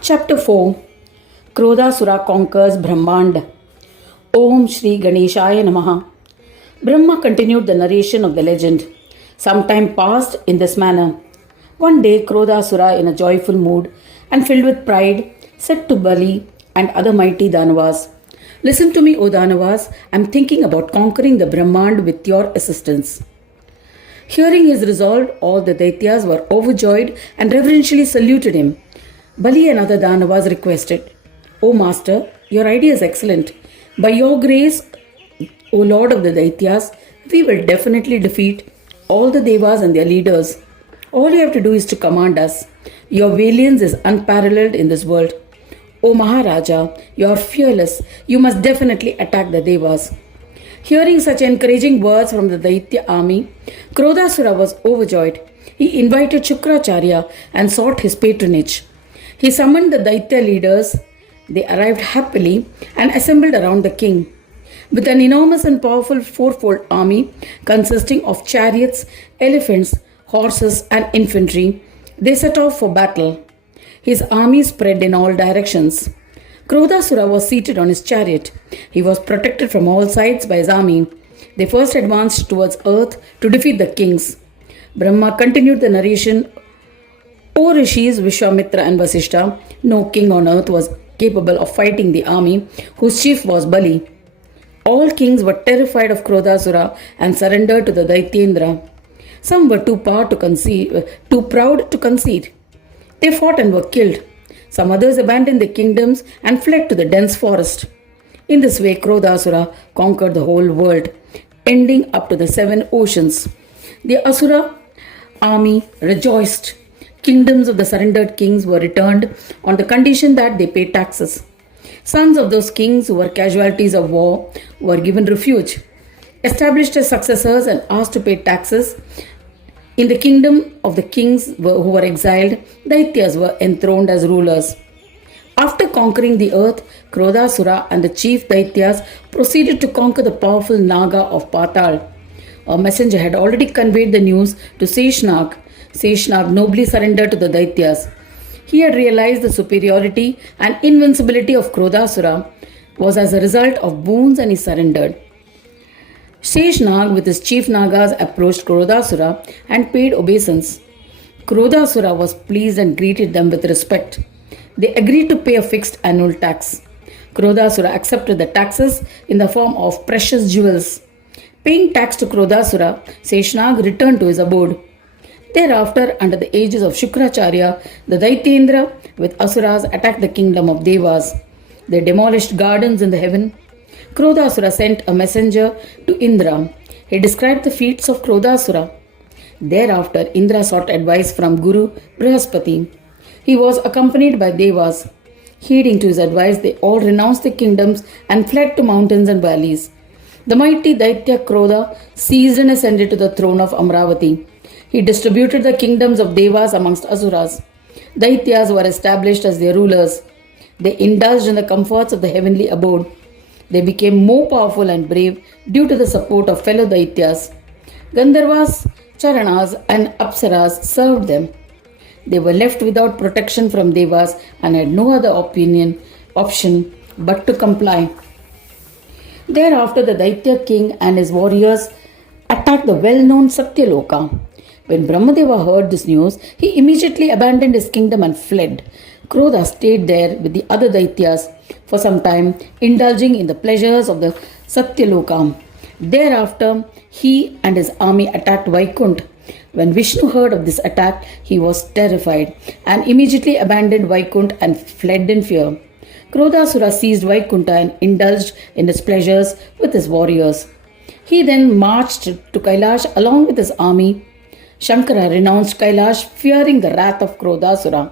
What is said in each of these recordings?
Chapter 4. Krodasura conquers Brahmanda. Om Shri Ganeshaya Namaha. Brahma continued the narration of the legend. Some time passed in this manner. One day, Krodasura, in a joyful mood and filled with pride, said to Bali and other mighty Danavas, "Listen to me, O Danavas, I am thinking about conquering the Brahmand with your assistance." Hearing his resolve, all the Daityas were overjoyed and reverentially saluted him. Bali and other Danavas requested, "O Master, your idea is excellent. By your grace, O Lord of the Daityas, we will definitely defeat all the Devas and their leaders. All you have to do is to command us. Your valiance is unparalleled in this world. O Maharaja, you are fearless. You must definitely attack the Devas." Hearing such encouraging words from the Daitya army, Krodasura was overjoyed. He invited Shukracharya and sought his patronage. He summoned the Daitya leaders. They arrived happily and assembled around the king. With an enormous and powerful fourfold army consisting of chariots, elephants, horses, and infantry, they set off for battle. His army spread in all directions. Krodasura was seated on his chariot. He was protected from all sides by his army. They first advanced towards earth to defeat the kings. Brahma continued the narration. O Rishis Vishwamitra and Vasishta, no king on earth was capable of fighting the army, whose chief was Bali. All kings were terrified of Krodasura and surrendered to the Daityendra. Some were too proud to concede. They fought and were killed. Some others abandoned their kingdoms and fled to the dense forest. In this way, Krodasura conquered the whole world, ending up to the 7 oceans. The Asura army rejoiced. Kingdoms of the surrendered kings were returned on the condition that they paid taxes. Sons of those kings who were casualties of war were given refuge, established as successors, and asked to pay taxes. In the kingdom of the kings who were exiled, Daityas were enthroned as rulers. After conquering the earth, Krodasura and the chief Daityas proceeded to conquer the powerful Naga of Patal. A messenger had already conveyed the news to Seshnag. Seshnag nobly surrendered to the Daityas. He had realized the superiority and invincibility of Krodasura was as a result of boons, and he surrendered. Seshnag with his chief Nagas approached Krodasura and paid obeisance. Krodasura was pleased and greeted them with respect. They agreed to pay a fixed annual tax. Krodasura accepted the taxes in the form of precious jewels. Paying tax to Krodasura, Seshnag returned to his abode. Thereafter, under the aegis of Shukracharya, the Daityendra with Asuras attacked the kingdom of Devas. They demolished gardens in the heaven. Krodasura sent a messenger to Indra. He described the feats of Krodasura. Thereafter, Indra sought advice from Guru Brihaspati. He was accompanied by Devas. Heeding to his advice, they all renounced their kingdoms and fled to mountains and valleys. The mighty Daitya Krodha seized and ascended to the throne of Amravati. He distributed the kingdoms of Devas amongst Asuras. Daityas were established as their rulers. They indulged in the comforts of the heavenly abode. They became more powerful and brave due to the support of fellow Daityas. Gandharvas, Charanas, and Apsaras served them. They were left without protection from Devas and had no other option but to comply. Thereafter, the Daitya king and his warriors attacked the well-known Satyaloka. When Brahmadeva heard this news, he immediately abandoned his kingdom and fled. Krodha stayed there with the other Daityas for some time, indulging in the pleasures of the Satyaloka. Thereafter, he and his army attacked Vaikunt. When Vishnu heard of this attack, he was terrified and immediately abandoned Vaikunt and fled in fear. Krodasura seized Vaikunta and indulged in his pleasures with his warriors. He then marched to Kailash along with his army. Shankara renounced Kailash, fearing the wrath of Krodasura.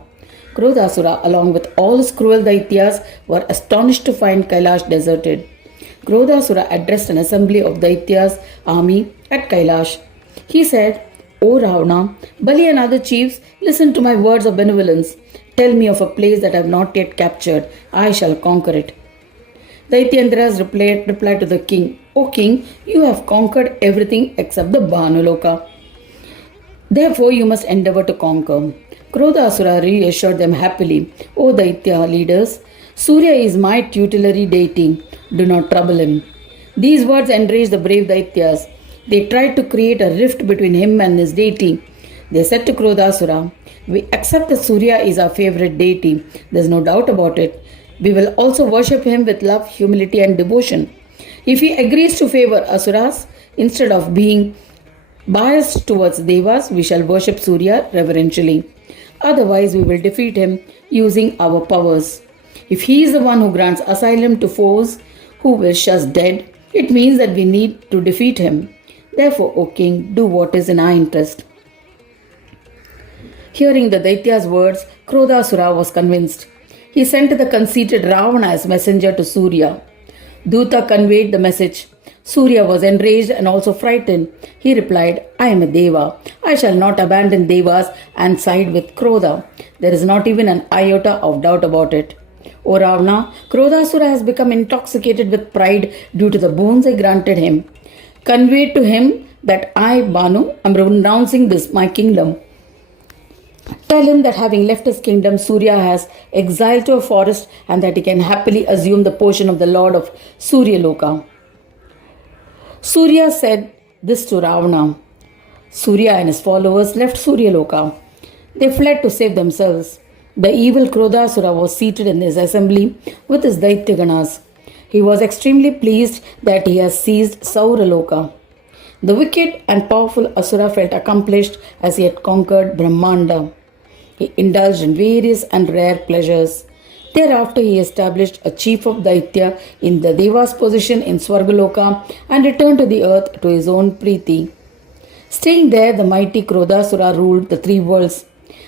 Krodasura, along with all his cruel Daityas, were astonished to find Kailash deserted. Krodasura addressed an assembly of Daityas' army at Kailash. He said, "O Ravana, Bali and other chiefs, listen to my words of benevolence. Tell me of a place that I have not yet captured. I shall conquer it." Daityendras replied to the king, "O king, you have conquered everything except the Bhanuloka. Therefore, you must endeavor to conquer. Krodasura reassured them happily, O Daitya leaders, Surya is my tutelary deity. Do not trouble him. These words enraged the brave Daityas. They tried to create a rift between him and his deity. They said to Krodasura, we accept that Surya is our favorite deity. There's no doubt about it. We will also worship him with love, humility, and devotion. If he agrees to favor Asuras instead of being biased towards Devas, we shall worship Surya reverentially. Otherwise, we will defeat him using our powers. If he is the one who grants asylum to foes who wish us dead, it means that we need to defeat him. Therefore, O king, do what is in our interest. Hearing the Daitya's words, Krodasura was convinced. He sent the conceited Ravana as messenger to Surya. Duta conveyed the message. Surya was enraged and also frightened. He replied, I am a Deva. I shall not abandon Devas and side with Krodha. There is not even an iota of doubt about it. O Ravana, Krodasura has become intoxicated with pride due to the boons I granted him. Convey to him that I, Banu, am renouncing this my kingdom. Tell him that having left his kingdom, Surya has exiled to a forest and that he can happily assume the portion of the Lord of Suryaloka. Surya said this to Ravana. Surya and his followers left Suryaloka. They fled to save themselves. The evil Krodasura was seated in his assembly with his Daityaganas. He was extremely pleased that he has seized Sauraloka. The wicked and powerful Asura felt accomplished as he had conquered Brahmanda. He indulged in various and rare pleasures. Thereafter, he established a chief of Daitya in the Deva's position in Swargaloka and returned to the earth to his own Preeti. Staying there, the mighty Krodasura ruled the three worlds.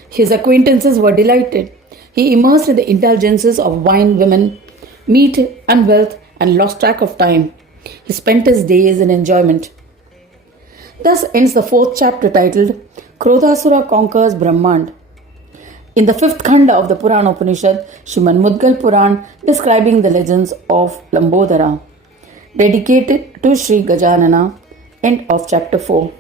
His acquaintances were delighted. He immersed in the indulgences of wine, women, meat, and wealth, and lost track of time. He spent his days in enjoyment. Thus ends the fourth chapter titled Krodasura Conquers Brahmand. In the fifth khanda of the Purana Upanishad, Srimad Mudgal Puran describing the legends of Lambodara. Dedicated to Sri Gajanana. End of chapter 4.